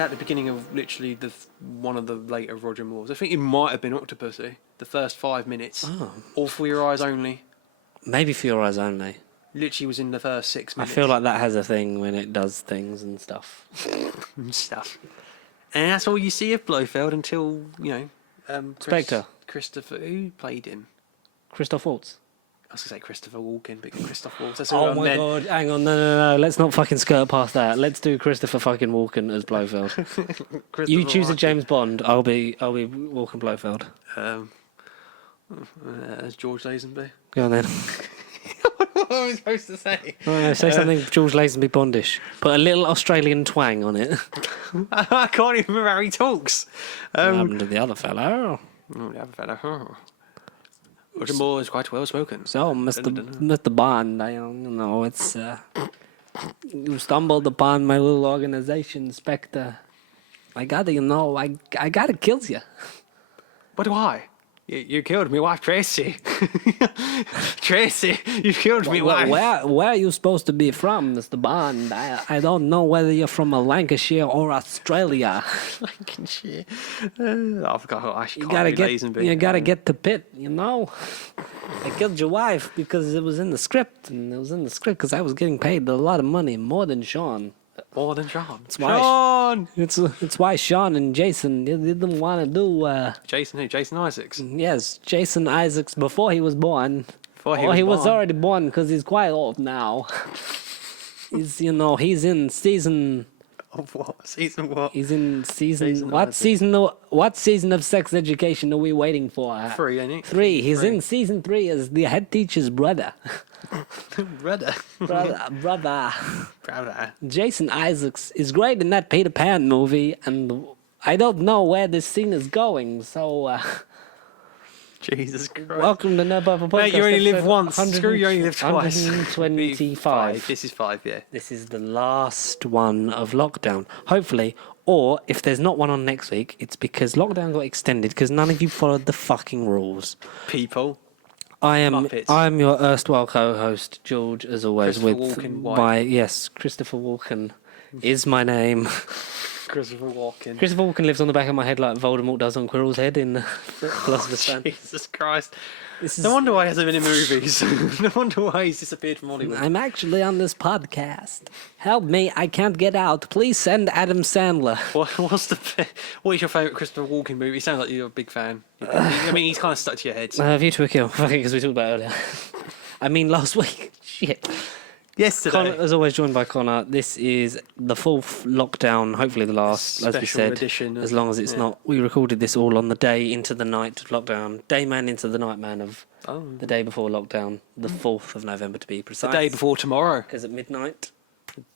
at the beginning of literally one of the later Roger Moores. I think it might have been Octopussy. The first 5 minutes. Oh. All For Your Eyes Only. Maybe For Your Eyes Only. Literally was in the first 6 minutes. I feel like that has a thing when it does things and stuff. And that's all you see of Blofeld until, Spectre. Christopher, who played him? Christoph Waltz. I was going to say Christopher Walken, but Christoph Waltz. That's Oh my god, hang on, no. Let's not fucking skirt past that. Let's do Christopher fucking Walken as Blofeld. You choose a James Bond, I'll be Walken Blofeld. As George Lazenby. Go on then. What am I supposed to say? Say something George Lazenby Bondish. Put a little Australian twang on it. I can't even remember how he talks. What happened to the other fellow? The other fellow. Roger Moore is quite well spoken. So, Mr. Bond, it's... you stumbled upon my little organization, Spectre. I gotta kill you. What do I? You killed me wife, Tracy. Tracy, you killed me wife. Where are you supposed to be from, Mr. Bond? I don't know whether you're from Lancashire or Australia. Lancashire. I forgot. You gotta get to Pitt, I killed your wife because it was in the script, and it was in the script because I was getting paid a lot of money, more than Sean. More than Sean. Sean! It's why Sean and Jason didn't want to do... Jason who? Jason Isaacs? Yes, Jason Isaacs before he was born. He was already born because he's quite old now. He's in season... Of what? Season what? He's in season... What season of Sex Education are we waiting for? 3, ain't it? 3. He's in season 3 as the head teacher's brother. Brother. Jason Isaacs is great in that Peter Pan movie, and I don't know where this scene is going, so... Jesus Christ. Welcome to No Purple Podcast. Mate, you only live once. Screw you, only live twice. 125. This is 5, yeah. This is the last one of lockdown. Hopefully, or if there's not one on next week, it's because lockdown got extended because none of you followed the fucking rules. People. I am your erstwhile co-host, George, as always, Christopher Walken, Christopher Walken is my name. Christopher Walken. Christopher Walken lives on the back of my head like Voldemort does on Quirrell's head in Philosopher's Stone. Jesus Christ. No wonder why he hasn't been in movies. No wonder why he's disappeared from Hollywood. I'm actually on this podcast. Help me, I can't get out. Please send Adam Sandler. What is your favourite Christopher Walken movie? You sound like you're a big fan. I mean, he's kind of stuck to your head. View to a Kill, because we talked about it earlier. I mean, last week. Shit. Yesterday. Connor, as always, joined by Connor. This is the 4th lockdown, hopefully the last, as we said. Edition as long as it's not. We recorded this all on the day into the night of lockdown. Day man into the night man of the day before lockdown. The 4th of November, to be precise. The day before tomorrow. Because at midnight,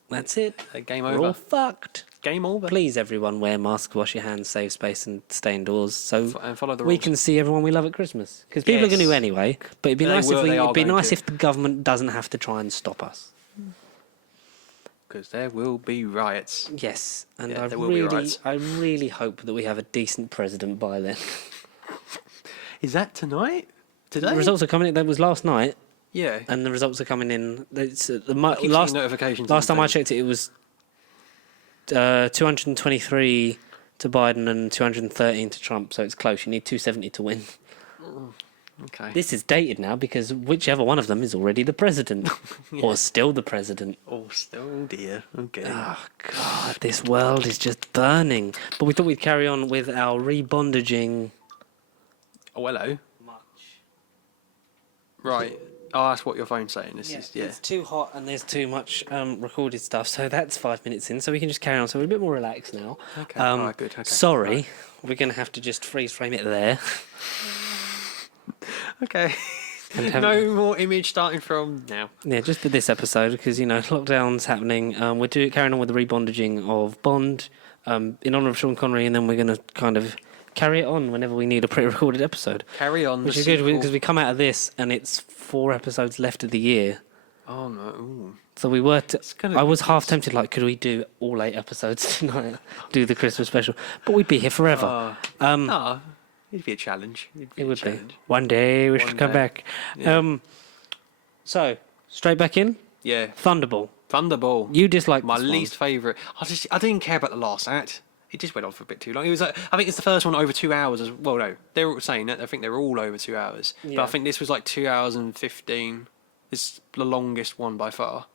that's it. Game over. We're all fucked. Game over. Please, everyone, wear masks, wash your hands, save space, and stay indoors. So and follow the we rules. Can see everyone we love at Christmas. Because people are going to anyway. But it'd be nice if the government doesn't have to try and stop us. Because there will be riots. Yes, and I really hope that we have a decent president by then. Is that tonight? Today? The results are coming in. That was last night. Yeah. And the results are coming in. Notifications. Last time I checked it was 223 to Biden and 213 to Trump. So it's close. You need 270 to win. Okay. This is dated now because whichever one of them is already the president. Or still the president. Oh, still, dear. Okay. Oh, God, this world is just burning. But we thought we'd carry on with our rebondaging. Oh, hello. Right. Oh, that's what your phone's saying. It's too hot and there's too much recorded stuff. So that's 5 minutes in. So we can just carry on. So we're a bit more relaxed now. Okay. Right, good. Okay. Sorry. We're going to have to just freeze frame it there. Okay. No more image starting from now. Yeah, just for this episode because, lockdown's happening. We're carrying on with the rebondaging of Bond in honour of Sean Connery, and then we're going to kind of carry it on whenever we need a pre-recorded episode. Carry on. Which is good because we come out of this and it's 4 episodes left of the year. Oh, no. Ooh. So we were... I was half tempted, could we do all 8 episodes tonight? Do the Christmas special. But we'd be here forever. It'd be a challenge. It would be. One day we should come back. Yeah. So, straight back in? Yeah. Thunderball. Thunderball. You dislike my least favourite. I didn't care about the last act. it just went on for a bit too long. It was like, I think it's the first one over 2 hours. Well, no, they were saying that. I think they were all over 2 hours. Yeah. But I think this was like 2 hours and 15. It's the longest one by far.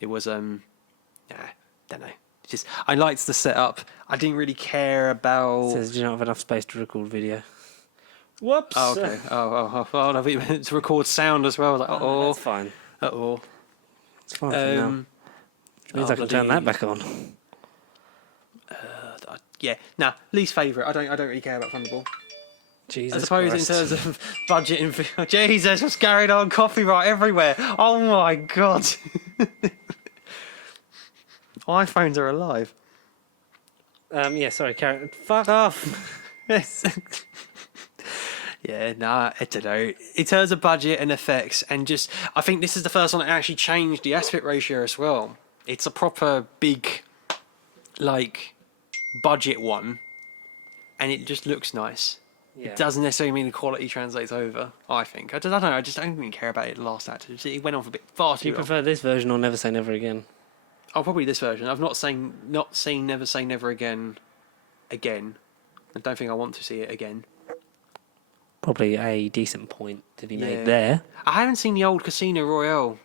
It was don't know. Just I liked the setup. I didn't really care about. It says you don't have enough space to record video. Whoops. Oh, okay. Oh, I think you meant to record sound as well. I was like, That's fine. It's fine for now. Which means I can turn that back on. Yeah. Nah, least favourite. I don't really care about Thunderball. Jesus I suppose Christ. in terms of budget and Jesus, what's going on? Copyright everywhere. Oh my god. iPhones are alive. Yeah, sorry, Karen. Fuck off. Yeah, nah, I don't know. In terms of budget and effects, and just, I think this is the first one that actually changed the aspect ratio as well. It's a proper big, like, budget one, and it just looks nice. Yeah. It doesn't necessarily mean the quality translates over, I think. I don't know, I just don't really care about it the last actor. It went on for a bit far Do too you long. prefer this version or Never Say Never Again? Oh, probably this version. I've not seen Never Say Never Again. I don't think I want to see it again. Probably a decent point to be Yeah. made there. I haven't seen the old Casino Royale.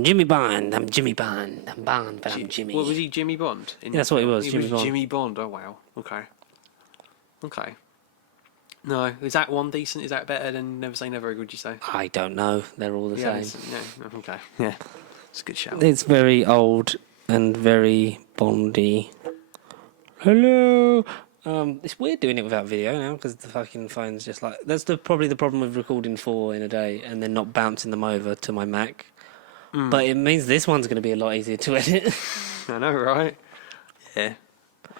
Jimmy Bond, I'm Jimmy Bond. I'm Bond, but I'm Jimmy. What was he, Jimmy Bond? Yeah, that's what he was, Jimmy Bond. Jimmy Bond. Oh wow. Okay. No, is that one decent? Is that better than Never Say Never? Would you say? I don't know. They're all the same. Yeah. Okay. Yeah. It's a good shout. It's very old and very Bondy. Hello. It's weird doing it without video now because the fucking phone's just like that's probably the problem with recording 4 in a day and then not bouncing them over to my Mac. But it means this one's going to be a lot easier to edit. I know, right? Yeah.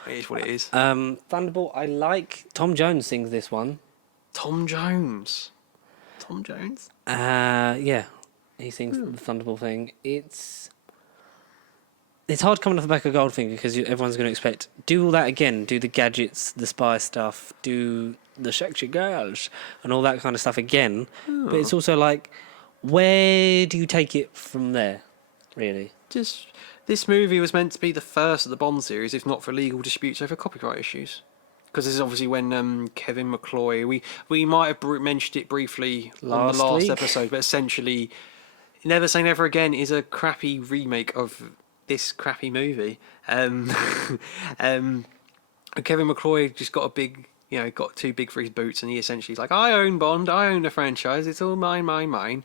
It is what it is. Thunderball. I like Tom Jones sings this one. Tom Jones. Yeah, he sings the Thunderball thing. It's hard coming off the back of Goldfinger because everyone's going to expect do all that again, do the gadgets, the spy stuff, do the sexy girls, and all that kind of stuff again. But it's also like, where do you take it from there, really? Just this movie was meant to be the first of the Bond series, if not for legal disputes over copyright issues. Because this is obviously when Kevin McCloy, we might have mentioned it briefly on the last week. episode, but essentially, Never Say Never Again is a crappy remake of this crappy movie. Kevin McCloy just got got too big for his boots, and he essentially is like, I own Bond, I own the franchise, it's all mine.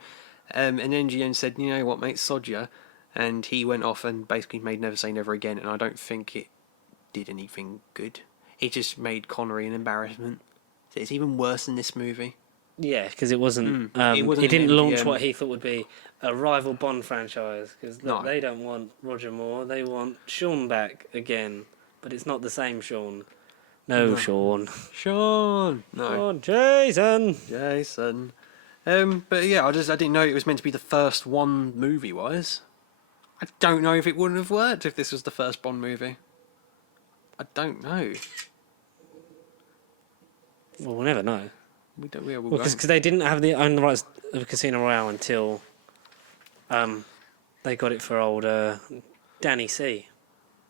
And NGN said, you know what, mate, sod ya. And he went off and basically made Never Say Never Again, and I don't think it did anything good. It just made Connery an embarrassment. It's even worse than this movie. Yeah, because it wasn't. It didn't an launch MGM. what he thought would be a rival Bond franchise. Because No. they don't want Roger Moore. They want Sean back again, but it's not the same Sean. No. Sean. Sean! No. Sean. Jason. Jason. But yeah, I didn't know it was meant to be the first one movie-wise. I don't know if it wouldn't have worked if this was the first Bond movie. I don't know. Well, we'll never know. We don't. We'll Because they didn't have own the rights of Casino Royale until they got it for old Danny Craig.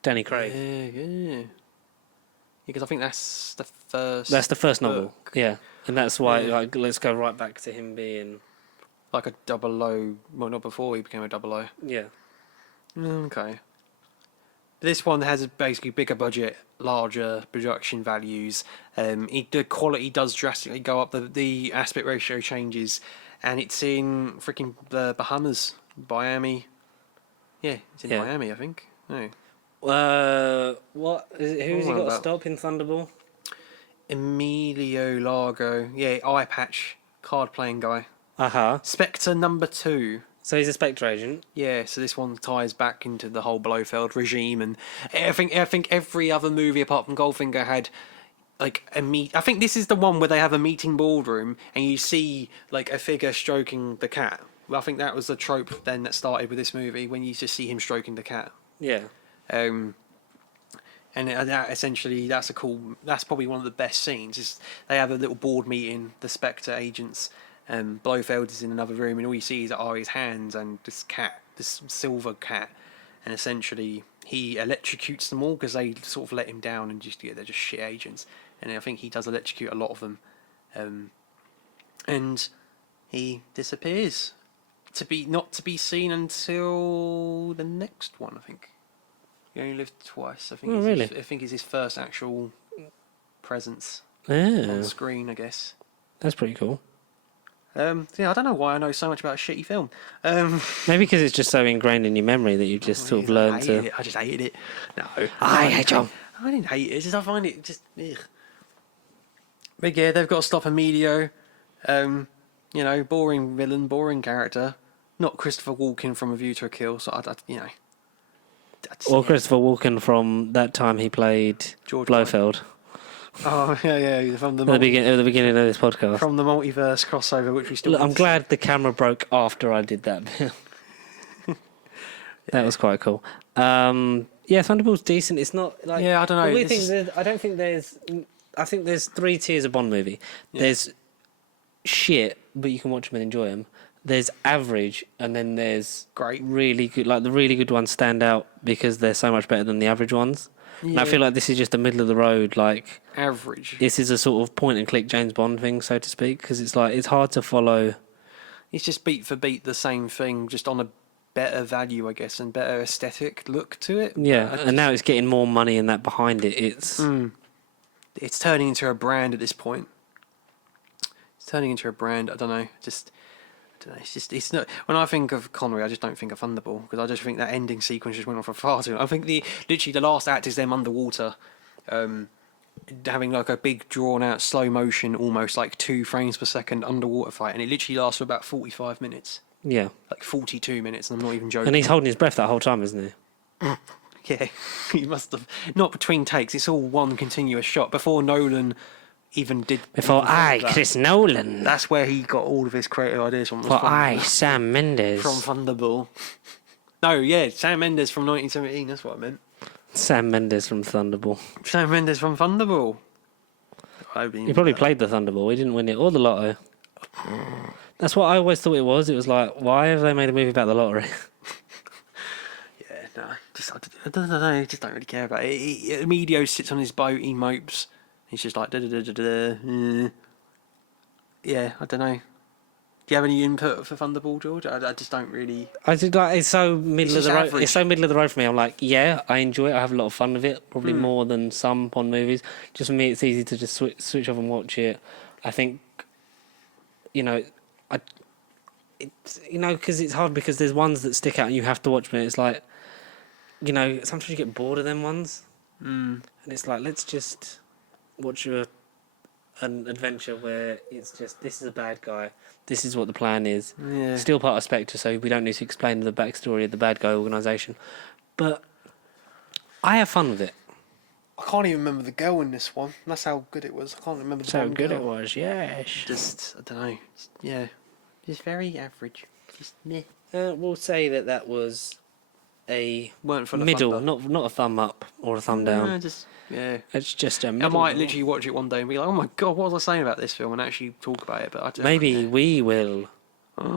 Yeah. Because I think that's the first. That's the first novel. book. Yeah, and that's why Yeah. let's go right back to him being Like a 00. Well, not before he became a 00. yeah. Okay. This one has a basically bigger budget, larger production values. The quality does drastically go up. The aspect ratio changes, and it's in freaking the Bahamas, Miami. Yeah, it's in Yeah. Miami, I think. No, What is it, who's he What got to about- stop in Thunderball? Emilio Largo. Yeah, eye patch card playing guy. Spectre number 2. So he's a Spectre agent. Yeah, so this one ties back into the whole Blofeld regime, and I think every other movie apart from Goldfinger had like I think this is the one where they have a meeting ballroom and you see like a figure stroking the cat. Well, I think that was the trope then that started with this movie when you just see him stroking the cat. Yeah. And that essentially that's probably one of the best scenes. Is they have a little board meeting, the Spectre agents. Blofeld is in another room, and all you see are his hands and this cat, this silver cat. and essentially he electrocutes them all because they sort of let him down and they're just shit agents. And I think he does electrocute a lot of them, and he disappears not to be seen until the next one. I think he only lived twice. I think. Oh, really? I think it's his first actual presence Yeah, on screen, I guess. that's pretty cool. Yeah, I don't know why I know so much about a shitty film. Maybe because it's just so ingrained in your memory that you just sort of learned to. I just hated it. No, I hate you. I didn't hate it. It's just I find it just. Ugh. But yeah, they've got to stop Emilio. Boring villain, boring character. Not Christopher Walken from A View to a Kill. So Or Christopher Walken from that time he played George Blofeld. Oh yeah, from At the beginning of this podcast. From the multiverse crossover, which we still. Look, I'm glad the camera broke after I did that bit. That was quite cool. Yeah, Thunderball's decent. It's not like. Yeah, I don't know. The weird thing is, I don't think there's. I think there's 3 tiers of Bond movie. Yeah. There's shit, but you can watch them and enjoy them. There's average, and then there's Great. really good. Like the really good ones stand out because they're so much better than the average ones. Yeah. And I feel like this is just the middle of the road. Like Average. this is a sort of point and click James Bond thing, so to speak, because it's like it's hard to follow. It's just beat for beat the same thing, just on a better value, I guess, and better aesthetic look to it. Yeah, and now it's getting more money and that behind it. It's turning into a brand at this point. It's turning into a brand. I don't know. It's not. When I think of Connery, I just don't think of Thunderball because I just think that ending sequence just went on for far too long. I think literally the last act is them underwater, having like a big drawn out slow motion, almost like 2 frames per second underwater fight, and it literally lasts for about 45 minutes. Yeah, Like 42 minutes, and I'm not even joking. and he's holding his breath that whole time, isn't he? Yeah, he must have. Not between takes, it's all one continuous shot. Before Nolan even did. Before even that, Chris Nolan. That's where he got all of his creative ideas from. Sam Mendes. From Thunderball. No, yeah, Sam Mendes from 1917, that's what I meant. Sam Mendes from Thunderball. Sam Mendes from Thunderball. He probably played the Thunderball. He didn't win it, or the lotto. That's what I always thought it was. It was like, why have they made a movie about the lottery? Yeah, no, I don't know. Just don't really care about it. Emilio sits on his boat. He mopes. He's just like da da da da da. Yeah, I don't know. Do you have any input for Thunderball, George? I just don't really. I think like it's so middle of the road. average. It's so middle of the road for me. I'm like, yeah, I enjoy it. I have a lot of fun with it. Probably more than some Bond movies. Just for me, it's easy to just switch off and watch it. I think, because it's hard because there's ones that stick out and you have to watch them. It's like, sometimes you get bored of them ones, and it's like let's just watch an adventure where it's just this is a bad guy. This is what the plan is. Yeah. Still part of Spectre, so we don't need to explain the backstory of the bad guy organisation. But I have fun with it. I can't even remember the girl in this one. That's how good it was. I can't remember the So Bond good girl. it was, yes. Just, I don't know. Yeah. Just very average. Just meh. We'll say that was a Weren't full of middle, thunder. not a thumb up or a thumb down. No, just, yeah. It's just a I middle. might literally watch it one day and be like, oh my god, what was I saying about this film? And actually talk about it. But I don't Maybe we will.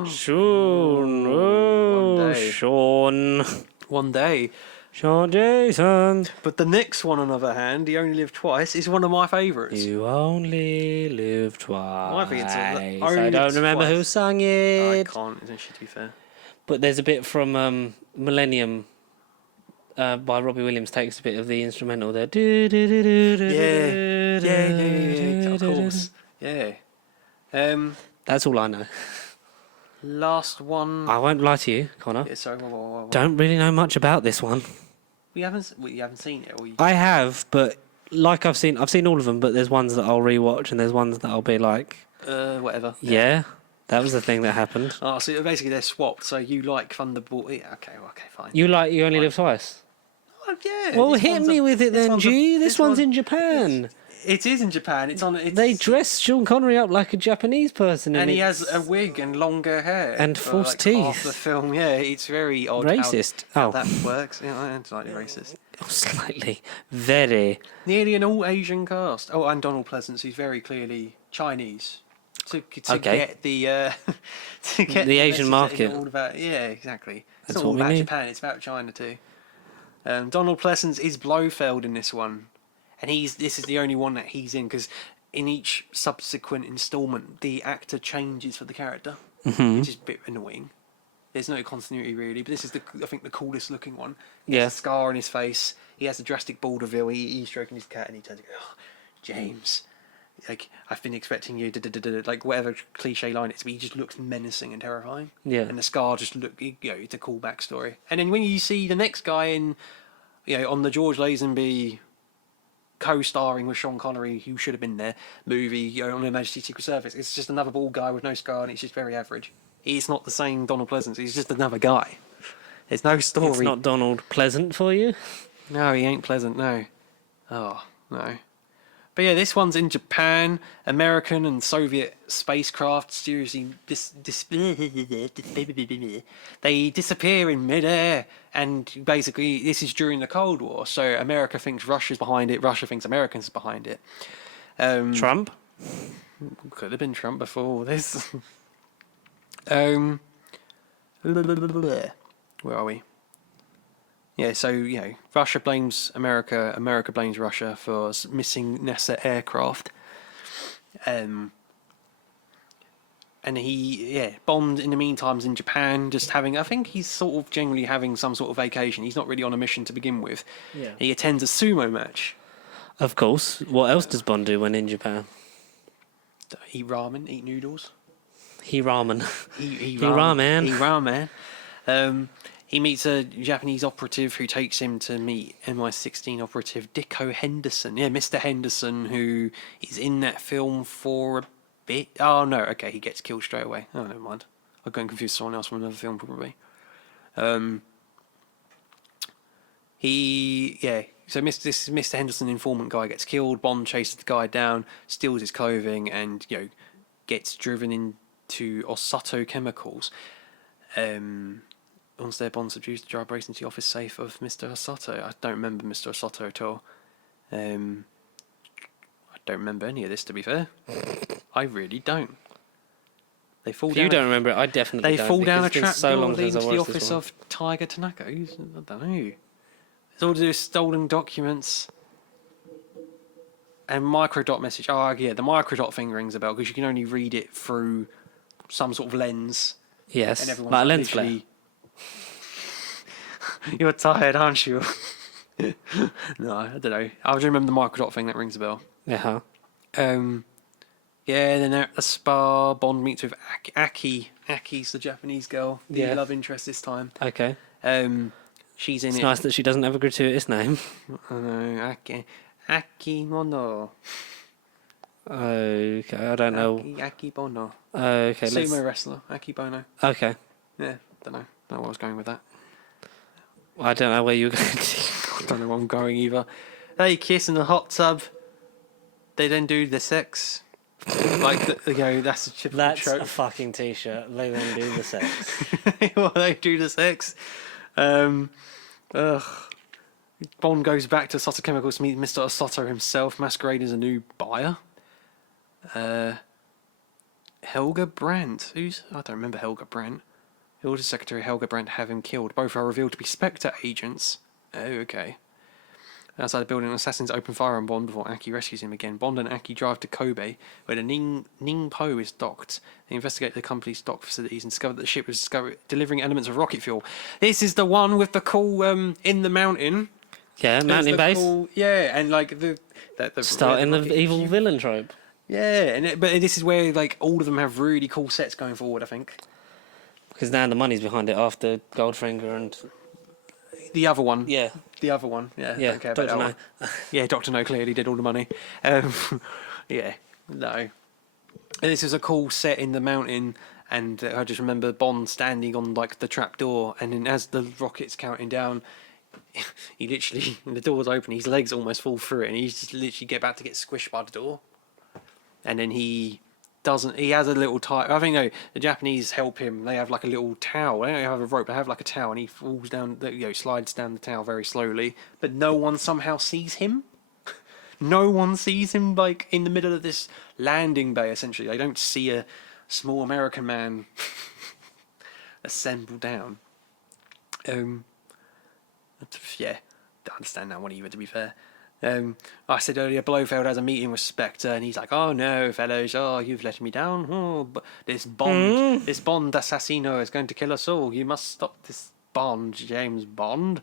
Soon. Oh, One day. Sean. One day. Sean Jason. But the next one, on the other hand, He Only Lived Twice, is one of my favourites. You only live twice. I think it's I Only don't Lived remember who Twice. sang I it. can't, it's actually too fair. But there's a bit from Millennium by Robbie Williams takes a bit of the instrumental there. Yeah, of course. Yeah. That's all I know. Last one. I won't lie to you, Connor. Yeah, sorry, what? Don't really know much about this one. You haven't seen it, or you? I have, but like I've seen all of them. But there's ones that I'll rewatch, and there's ones that I'll be like, Whatever. yeah, that was the thing that happened. Oh, so basically they're swapped. So you like Thunderball? Yeah, okay, fine. You only live twice. Oh, yeah. Well, this hit one's me a- with it this then, one's G. a- This one's in Japan. It is in Japan. It's on. It's, They dress Sean Connery up like a Japanese person, and he it's has a wig and longer hair And for, false like, teeth. Half the film, yeah, it's very odd. Racist. How Oh. that works. Yeah, it's slightly racist. slightly, very. Nearly an all Asian cast. Oh, and Donald Pleasance, who's very clearly Chinese. To Okay. get the to get The Asian message that it's market. All about, yeah, exactly. It's That's not all what we about need. Japan. It's about China too. Donald Pleasance is Blofeld in this one, and this is the only one that he's in, because in each subsequent instalment the actor changes for the character, which is a bit annoying. There's no continuity really, but this is I think the coolest looking one. He has a scar on his face. He has a drastic bald reveal. He's stroking his cat and he turns and goes, "Oh, James, like I've been expecting you," like whatever cliche line it is, but he just looks menacing and terrifying. Yeah. And the scar just it's a cool backstory. And then when you see the next guy in, on the George Lazenby co-starring with Sean Connery, who should have been there, movie, on Her Majesty's Secret Service, it's just another bald guy with no scar and he's just very average. He's not the same Donald Pleasance. He's just another guy. There's no story. It's not Donald Pleasant for you? No, he ain't pleasant, no. Oh, no. But yeah, this one's in Japan. American and Soviet spacecraft seriously they disappear in midair, and basically this is during the Cold War, so America thinks Russia's behind it, Russia thinks Americans are behind it. Trump? Could have been Trump before all this. Where are we? Yeah, so, Russia blames America, America blames Russia for missing NASA aircraft. And Bond in the meantime is in Japan, just I think he's sort of generally having some sort of vacation. He's not really on a mission to begin with. Yeah. He attends a sumo match. Of course. What else does Bond do when in Japan? Eat ramen, eat noodles. He ramen. He ramen. He ramen. He meets a Japanese operative who takes him to meet MI16 operative Dicko Henderson. Yeah, Mr. Henderson, who is in that film for a bit. Oh, no, okay, he gets killed straight away. Oh, never mind. I've gotten confused with someone else from another film, probably. So this Mr. Henderson informant guy gets killed. Bond chases the guy down, steals his clothing, and, gets driven into Osato Chemicals. Once their Bond subdues the driver breaks into the office safe of Mr. Osato. I don't remember Mr. Osato at all. I don't remember any of this, to be fair. I really don't. They fall If down. you don't remember it, I definitely don't. They fall down a because it's been trap so door long leading since to I the watched office this one. of Tiger Tanaka. I don't know. It's all to do with stolen documents. And microdot message. Oh, yeah, the microdot thing rings a bell because you can only read it through some sort of lens. Yes, And everyone's like a lens flare. literally... You're tired, aren't you? No, I don't know. I just remember the microdot thing that rings a bell. Yeah. Then they're at the spa. Bond meets with Aki. Aki's the Japanese girl, the love interest this time. Okay. She's in It's it. nice that she doesn't have a gratuitous name. I know, Aki Mono. Okay, I don't know. Aki Bono. Okay, Sumo wrestler, Aki Bono. Okay. Yeah, don't know where I was going with that. I don't know where you were going to. I don't know where I'm going either. They kiss in the hot tub. They then do the sex. That's a typical That's trope. a fucking t-shirt. They then do the sex. Well, they do the sex. Bond goes back to Osato Chemicals to meet Mr. Osato himself, masquerading as a new buyer. Helga Brandt. I don't remember Helga Brandt. He orders Secretary Helga Brandt to have him killed. Both are revealed to be Spectre agents. Oh, okay. Outside the building, assassins open fire on Bond before Aki rescues him again. Bond and Aki drive to Kobe, where the Ningpo is docked. They investigate the company's dock facilities and discover that the ship was delivering elements of rocket fuel. This is the one with the cool in the mountain. Yeah, mountain base. And the Starting the evil villain trope. Yeah, but this is where all of them have really cool sets going forward, I think. Because now the money's behind it after Goldfinger and... The other one. Yeah. The other one. Yeah, Yeah, don't care about Dr. that No. one. Yeah, Dr. No clearly did all the money. Yeah, no. And this is a cool set in the mountain, and I just remember Bond standing on the trap door, and then as the rocket's counting down, he literally, the door's open, his legs almost fall through it, and he's just literally about to get squished by the door. And then he has a little tie. I think the Japanese help him. They have a little towel. They don't have a rope. They have a towel, and he falls down. Slides down the towel very slowly. But no one somehow sees him. No one sees him in the middle of this landing bay. Essentially, they don't see a small American man assemble down. Yeah. understand that one either, to be fair. I said earlier, Blofeld has a meeting with Spectre, and he's like, "Oh no, fellows! Oh, you've let me down. Oh, but this Bond assassino is going to kill us all. You must stop this Bond, James Bond."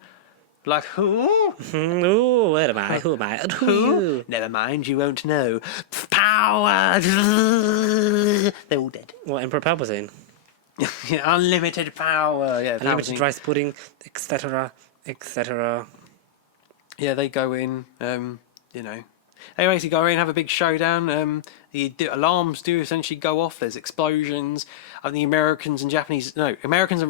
Like, who? Ooh, where am I? Who am I? And who are you? Never mind, you won't know. Power. They're all dead. What, Emperor Palpatine? Unlimited power. Yeah, Unlimited Palpatine. rice pudding, etc., etc. Yeah, they go in. You know, they basically go in, have a big showdown. The alarms do essentially go off. There's explosions. And the Americans and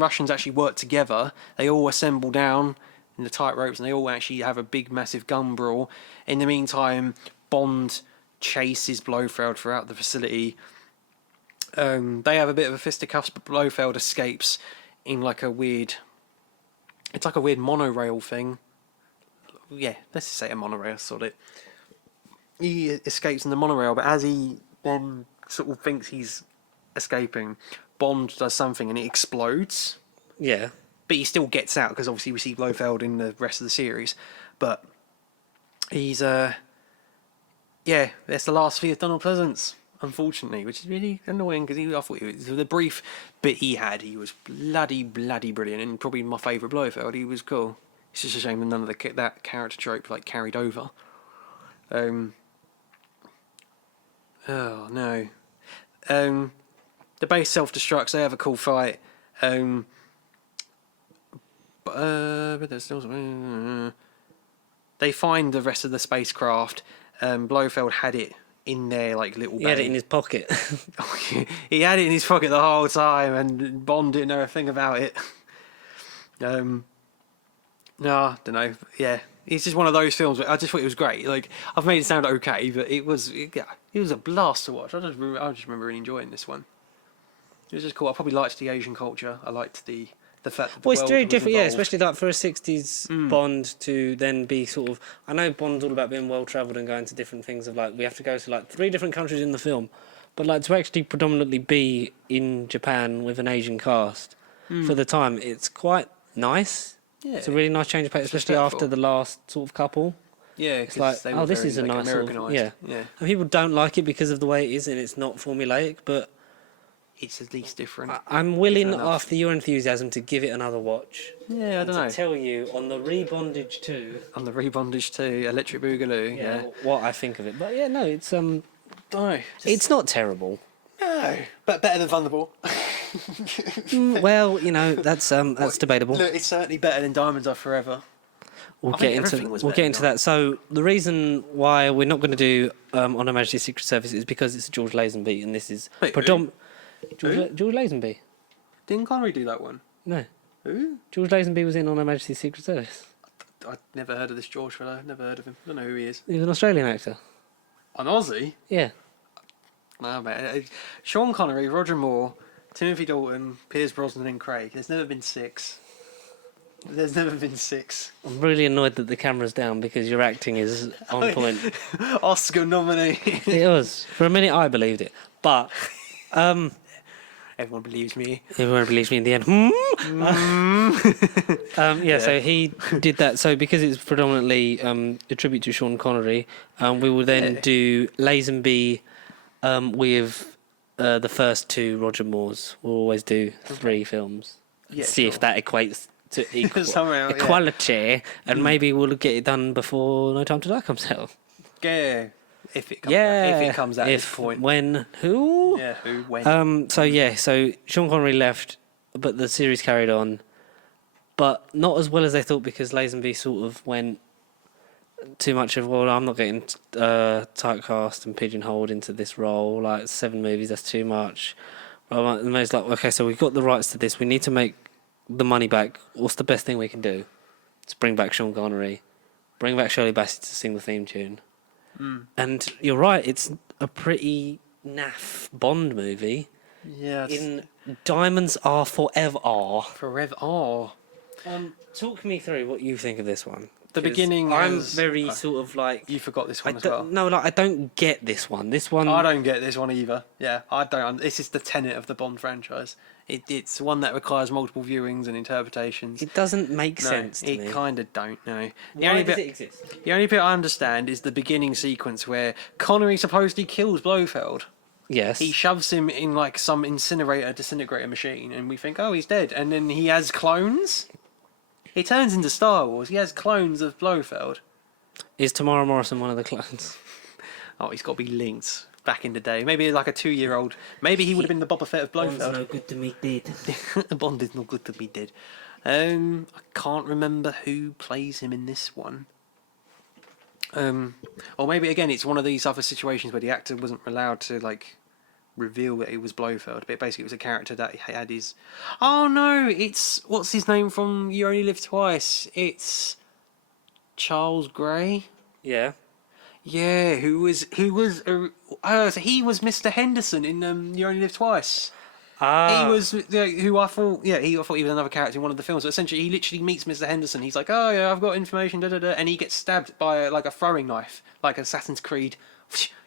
Russians actually work together. They all assemble down in the tight ropes, and they all actually have a big, massive gun brawl. In the meantime, Bond chases Blofeld throughout the facility. They have a bit of a fisticuffs, but Blofeld escapes in like a weird... It's like a weird monorail thing. Yeah, let's just say a monorail, sort it. He escapes in the monorail, but as he then sort of thinks he's escaping, Bond does something and it explodes. Yeah. But he still gets out, because obviously we see Blofeld in the rest of the series. But he's, that's the last of Donald Pleasance, unfortunately, which is really annoying, because I thought the brief bit he had, he was bloody brilliant, and probably my favourite Blofeld. He was cool. It's just a shame that none of that character trope like carried over. Oh no. The base self-destructs. They have a cool fight. But there's still something. They find the rest of the spacecraft. Blofeld had it in their like little bag. He had it in his pocket. He had it in his pocket the whole time, and Bond didn't know a thing about it. No, I don't know. Yeah, it's just one of those films. I just thought it was great. Like, I've made it sound okay, but it was a blast to watch. I just remember really enjoying this one. It was just cool. I probably liked the Asian culture. I liked the fact that the Well, it's world very was different, yeah, involved. especially like for a 60s Bond to then be sort of... I know Bond's all about being well-travelled and going to different things of like, we have to go to like 3 different countries in the film, but like to actually predominantly be in Japan with an Asian cast for the time, it's quite nice. Yeah, It's a really nice change of pace, especially after the last sort of couple. yeah, It's like, they were this very, is a like, nice sort of... Americanised. Yeah. And people don't like it because of the way it is and it's not formulaic, but... It's at least different. I'm willing, Different enough. after your enthusiasm, to give it another watch. Yeah, I don't know. To tell you on the Rebondage 2... On the Rebondage 2, Electric Boogaloo, yeah. what I think of it. But yeah, no, it's No, it's not terrible. no, but better than Thunderball. Well, you know, that's debatable. Look, it's certainly better than Diamonds Are Forever. We'll I get think into everything was we'll better get into than that. So the reason why we're not going to do On Her Majesty's Secret Service is because it's George Lazenby, and this is Wait, George Who? George Lazenby. Didn't Connery do that one? No, Who? George Lazenby was in On Her Majesty's Secret Service. I've never heard of this George fellow. Never heard of him. Don't know who he is. He was an Australian actor. An Aussie? Yeah. No, mate. Sean Connery, Roger Moore, Timothy Dalton, Pierce Brosnan, and Craig. There's never been 6. There's never been 6. I'm really annoyed that the camera's down because your acting is on point. Oscar nominee. It was. For a minute, I believed it, but. Everyone believes me. Everyone believes me in the end. So he did that. So because it's predominantly a tribute to Sean Connery, we will then do Lazenby with the first 2 Roger Moores. We'll always do 3 films. Yeah, See if that equates to Somehow, yeah. equality, and maybe we'll get it done before No Time to Die comes out. Yeah. If it comes out at this point. When, who? Yeah, who, when. So Sean Connery left, but the series carried on, but not as well as they thought because Lazenby sort of went too much of, well, I'm not getting typecast and pigeonholed into this role. Like 7 movies, that's too much. And it's like, okay, so we've got the rights to this. We need to make the money back. What's the best thing we can do? Let's bring back Sean Connery, bring back Shirley Bassey to sing the theme tune. And you're right, it's a pretty naff Bond movie. Yeah. In Diamonds Are Forever. Forever. Oh. Talk me through what you think of this one. The 'Cause beginning I'm is- very sort of like... You forgot this one as don't- well. No, like, I don't get this one. This one... I don't get this one either. Yeah, I don't. This is the tenet of the Bond franchise. It's one that requires multiple viewings and interpretations. It doesn't make sense to me. It kind of don't, no. Why does it exist? The only bit I understand is the beginning sequence where Connery supposedly kills Blofeld. Yes. He shoves him in like some disintegrator machine, and we think, oh, he's dead. And then he has clones. He turns into Star Wars. He has clones of Blofeld. Is Tamara Morrison one of the clones? Oh, he's got to be linked back in the day. Maybe like a 2-year-old. Maybe he would have been the Boba Fett of Blofeld. Bond's no good to me dead. Bond is not good to be dead. I can't remember who plays him in this one. Or maybe again, it's one of these other situations where the actor wasn't allowed to like reveal that it was Blofeld, but basically it was a character that had his. Oh no! It's what's his name from You Only Live Twice? It's Charles Gray. Yeah. Yeah, so he was Mr. Henderson in You Only Live Twice. Ah. He was who I thought. Yeah, I thought he was another character in one of the films. But essentially, he literally meets Mr. Henderson. He's like, "Oh yeah, I've got information." And he gets stabbed by like a throwing knife, like Assassin's Creed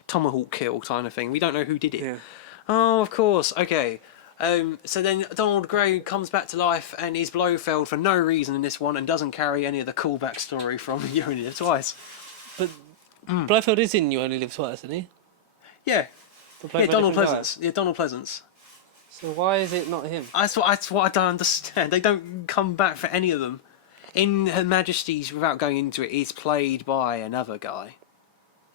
tomahawk kill kind of thing. We don't know who did it. Yeah. Oh, of course. Okay. So then Donald Gray comes back to life and is Blofeld for no reason in this one, and doesn't carry any of the cool backstory from You Only Live Twice. But Blofeld is in You Only Live Twice, isn't he? Yeah. But Yeah, Blofeld Donald different Pleasance. guy. Yeah, Donald Pleasance. So why is it not him? That's what I don't understand. They don't come back for any of them. In Her Majesty's, without going into it, is played by another guy.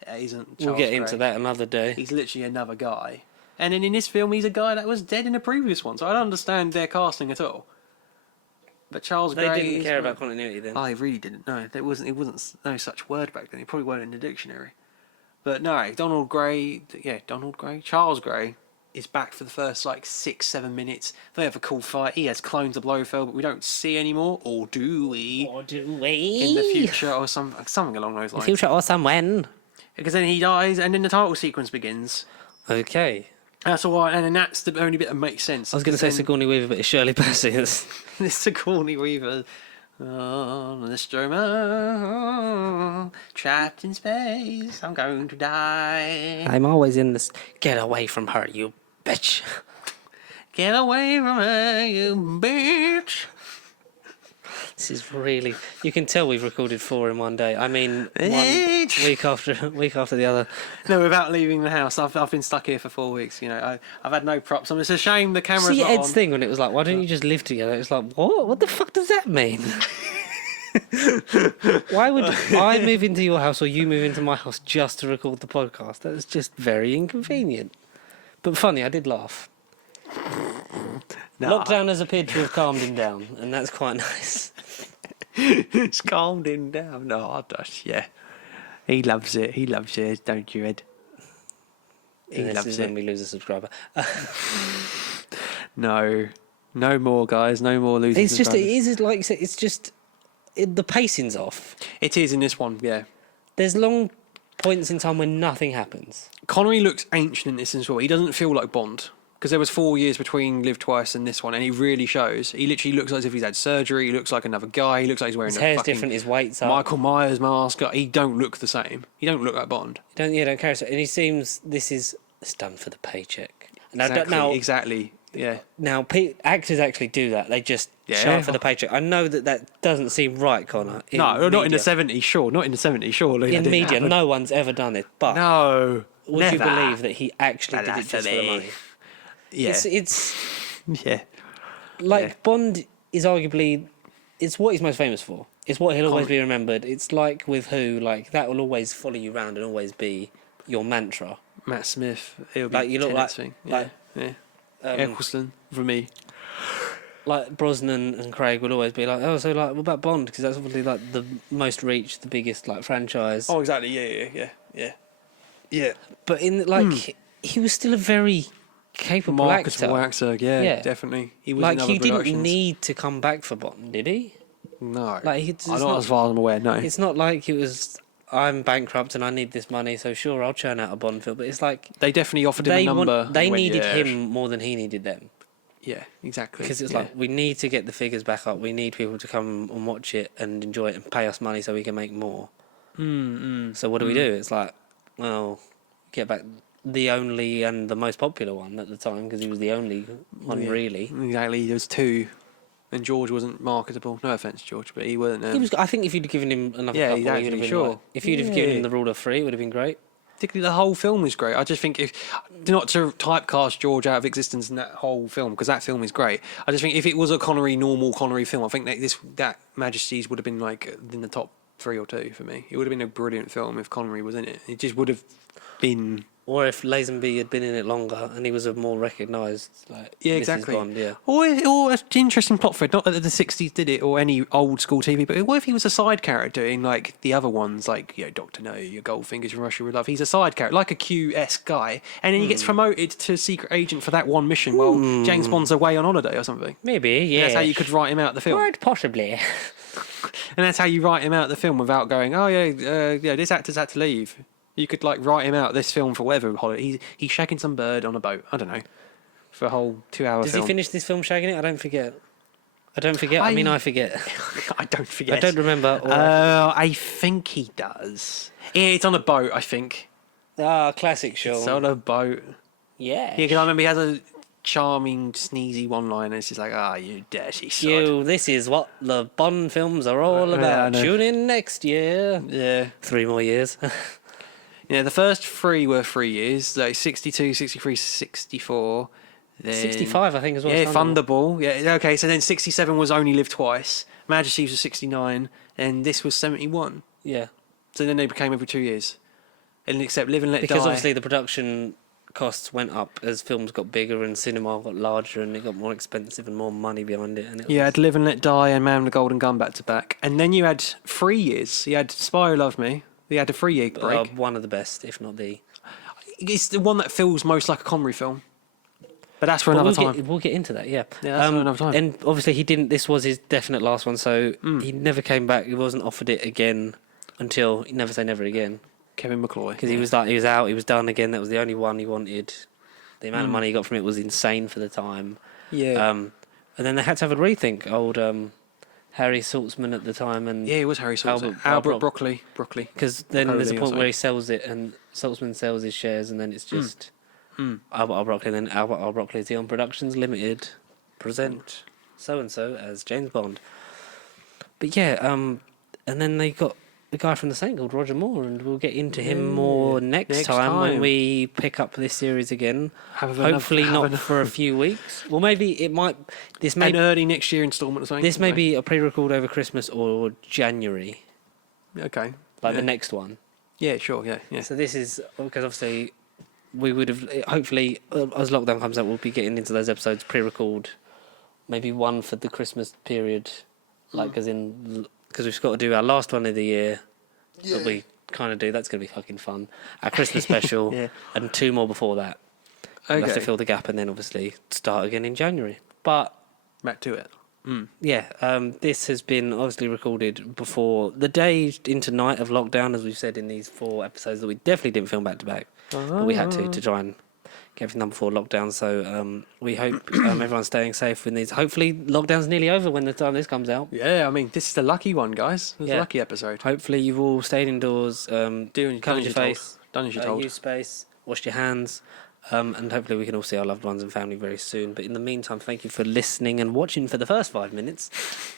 It isn't Charles We'll get into Gray. that another day. He's literally another guy. And then in this film, he's a guy that was dead in the previous one. So I don't understand their casting at all. But Charles Gray... They didn't care about continuity then. I really didn't know. It wasn't no such word back then. It probably weren't in the dictionary. But no, Donald Gray... Yeah, Donald Gray? Charles Gray is back for the first, 6-7 minutes. They have a cool fight. He has clones of Blofeld, but we don't see anymore. Or do we? Or do we? In the future, or something along those lines. Future or someone. Because then he dies, and then the title sequence begins. Okay. That's all right, and then that's the only bit that makes sense. I was going to say Sigourney Weaver, but it's Shirley Bassey. It's Sigourney Weaver. On the Stroma, trapped in space, I'm going to die. I'm always in this. Get away from her, you bitch. Get away from her, you bitch. This is really. You can tell we've recorded 4 in one day. I mean, one week after the other. No, without leaving the house. I've been stuck here for 4 weeks. You know, I've had no props. It's a shame the camera's See not Ed's on. thing when it was like, why don't you just live together? It's like, what? What the fuck does that mean? Why would I move into your house or you move into my house just to record the podcast? That's just very inconvenient. But funny, I did laugh. No, Lockdown has appeared to have calmed him down, and that's quite nice. It's calmed him down. No, I just, yeah. He loves it. He loves it, don't you, Ed? He And this loves is it. when we lose a subscriber. No more, guys. No more losing. It's just, it subscribers. is like you said, it's just the pacing's off. It is in this one, yeah. There's long points in time when nothing happens. Connery looks ancient in this as well. He doesn't feel like Bond. Because there was 4 years between Live Twice and this one, and he really shows. He literally looks as if he's had surgery. He looks like another guy. He looks like he's wearing His a hair's fucking different. His weight's up. Michael Myers mask. He don't look the same. He don't look like Bond. Don't care. And he seems it's done for the paycheck. Now, Exactly. Yeah. Now, actors actually do that. They just show up for the paycheck. I know that doesn't seem right, Connor. No, not in the 70s, sure. Not in the 70s, surely. In media, no one's ever done it. But no, would you never. believe that he actually did it just for the money? Yeah. It's yeah. Bond is arguably it's what he's most famous for. It's what he'll always be remembered. It's like with who, that will always follow you around and always be your mantra. Matt Smith. It'll be You look Tennant's like thing. Yeah. Eccleston for me. Like Brosnan and Craig will always be like, what about Bond? Because that's obviously the most reached, the biggest franchise. Oh, exactly. Yeah. But he was still a very capable Marketable actor. yeah, definitely. He was in other he didn't productions. need to come back for Bond, did he? No. It's not not as far as I'm aware, no. It's not like it was, I'm bankrupt and I need this money, so sure, I'll churn out a Bond film. But it's like They definitely offered him a number. they He went, needed yeah. him more than he needed them. Yeah, exactly. Because it's we need to get the figures back up. We need people to come and watch it and enjoy it and pay us money so we can make more. So what do we do? It's like, well, get back the only and the most popular one at the time because he was the only one really. Exactly. There was two, and George wasn't marketable. No offense, George, but he wasn't. He was. I think if you'd given him another Yeah, couple, exactly, he would have been sure. like, if you'd have given him the rule of 3, it would have been great. Particularly the whole film was great. I just think if not to typecast George out of existence in that whole film because that film is great. I just think if it was a normal Connery film, I think that Majesties would have been like in the top 3 or 2 for me. It would have been a brilliant film if Connery was in it. It just would have been. Or if Lazenby had been in it longer and he was a more recognised, like, Yeah, Mrs. exactly. Bond, yeah. Or an interesting plot thread. Not that the 60s did it or any old school TV, but what if he was a side character in like the other ones, like Doctor No, your Goldfingers from Russia with Love. He's a side character, like a Q-esque guy, and then he gets promoted to secret agent for that one mission while James Bond's away on holiday or something. Maybe, yeah. That's how you could write him out the film. Quite possibly. And that's how you write him out the film without going, this actor's had to leave. You could like write him out this film for whatever holiday. He's shagging some bird on a boat. I don't know. For a whole 2-hour Does film. he finish this film shagging it? I don't forget. I mean, I forget. I don't forget. I don't remember. I think he does. Yeah, it's on a boat, I think. Classic show. It's on a boat. Yeah. Yeah, because I remember he has a charming, sneezy one-liner. It's just like, you dirty sod. This is what the Bond films are all about. Tune in next year. Yeah. 3 more years. Yeah, the first 3 were 3 years, like 62, 63, 64. Then, 65, I think, as well. Yeah, Thunderball. Yeah, okay, so then 67 was Only Live Twice. Majesties was 69, and this was 71. Yeah. So then they became every 2 years. And except Live and Let Die. Because obviously the production costs went up as films got bigger and cinema got larger and it got more expensive and more money behind it. And You had Live and Let Die and Man with the Golden Gun back to back. And then you had 3 years. You had Spy Who Loved Me. You had a 3-year break. One of the best, if not the... It's the one that feels most like a Connery film. But that's for another time. We'll get into that, yeah. Yeah, that's for another time. And obviously he didn't... This was his definite last one, so he never came back. He wasn't offered it again until... Never say never again. Kevin McCloy. Because he was out, he was done again. That was the only one he wanted. The amount of money he got from it was insane for the time. Yeah. And then they had to have a rethink. Old Harry Saltzman at the time. And yeah, it was Harry Saltzman. Albert Broccoli. Because then there's a point where he sells it and Saltzman sells his shares and then it's just Albert R. Broccoli. And then Albert R. Broccoli is Eon Productions Limited. Present so-and-so as James Bond. But yeah, and then they got the guy from The Saint called Roger Moore, and we'll get into him more next time when we pick up this series again. Hopefully not for a few weeks. Well, maybe it might... An early next year instalment or something. This may be a pre-record over Christmas or January. Okay. Like the next one. Yeah, sure, yeah. So this is... Because obviously we would have... Hopefully, as lockdown comes out, we'll be getting into those episodes pre-record. Maybe one for the Christmas period. Like, as in... Because we've got to do our last one of the year that we kind of do. That's going to be fucking fun. Our Christmas special and 2 more before that. We'll have to fill the gap and then obviously start again in January. But back to it. Yeah, this has been obviously recorded before the day into night of lockdown, as we've said in these 4 episodes that we definitely didn't film back to back. But we had to try and get everything done before lockdown. So we hope everyone's staying safe in these. Hopefully lockdown's nearly over when the time this comes out. Yeah, I mean, this is the lucky one, guys. It's a lucky episode. Hopefully you've all stayed indoors, covered your face, done as you're told. Used space, washed your hands, and hopefully we can all see our loved ones and family very soon. But in the meantime, thank you for listening and watching for the first 5 minutes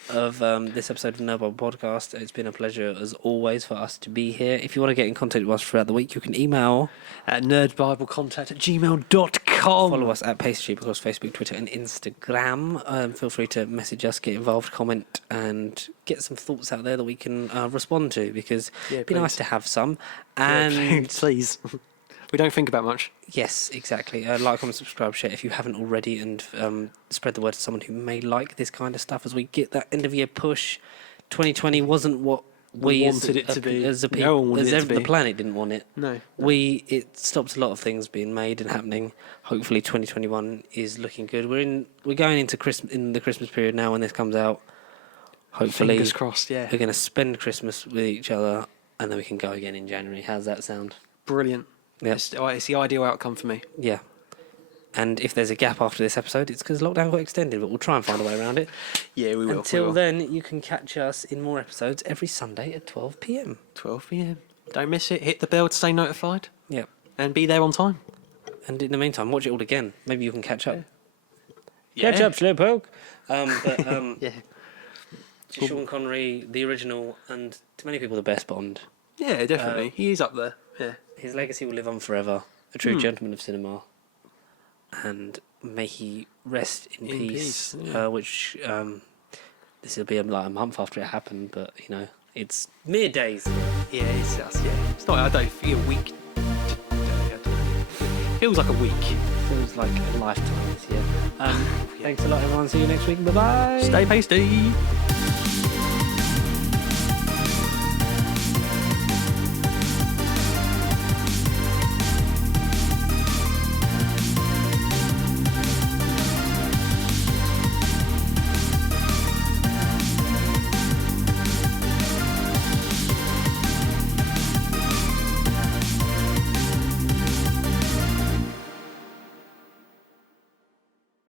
of this episode of Nerdball Podcast. It's been a pleasure, as always, for us to be here. If you want to get in contact with us throughout the week, you can email at nerdbiblecontact@gmail.com. Follow us at Pastry across Facebook, Twitter and Instagram. Feel free to message us, get involved, comment and get some thoughts out there that we can respond to, because it'd be nice to have some. And please. We don't think about much. Yes, exactly. Like, comment, subscribe, share if you haven't already, and spread the word to someone who may like this kind of stuff as we get that end of year push. 2020 wasn't what we wanted it to be. As a people, the planet didn't want it. No. It stopped a lot of things being made and happening. Hopefully 2021 is looking good. We're going into the Christmas period now when this comes out. Hopefully, fingers crossed, yeah. We're going to spend Christmas with each other and then we can go again in January. How's that sound? Brilliant. Yeah. It's the ideal outcome for me. Yeah. And if there's a gap after this episode, it's because lockdown got extended, but we'll try and find a way around it. Yeah, we will. Until then, you can catch us in more episodes every Sunday at 12 p.m. 12 p.m. Don't miss it. Hit the bell to stay notified. Yep. And be there on time. And in the meantime, watch it all again. Maybe you can catch up. Yeah. Catch up, Slowpoke. Yeah. Sean Connery, the original, and to many people the best Bond. Yeah, definitely. He is up there. Yeah. His legacy will live on forever. A true gentleman of cinema. And may he rest in peace. Yeah. Which this will be like a month after it happened, but you know, it's mere days. Yeah, it's us. Yeah. It's not. I don't feel a week. Feels like a week. Feels like a lifetime this year. Thanks a lot, everyone. See you next week. Bye bye. Stay pasty.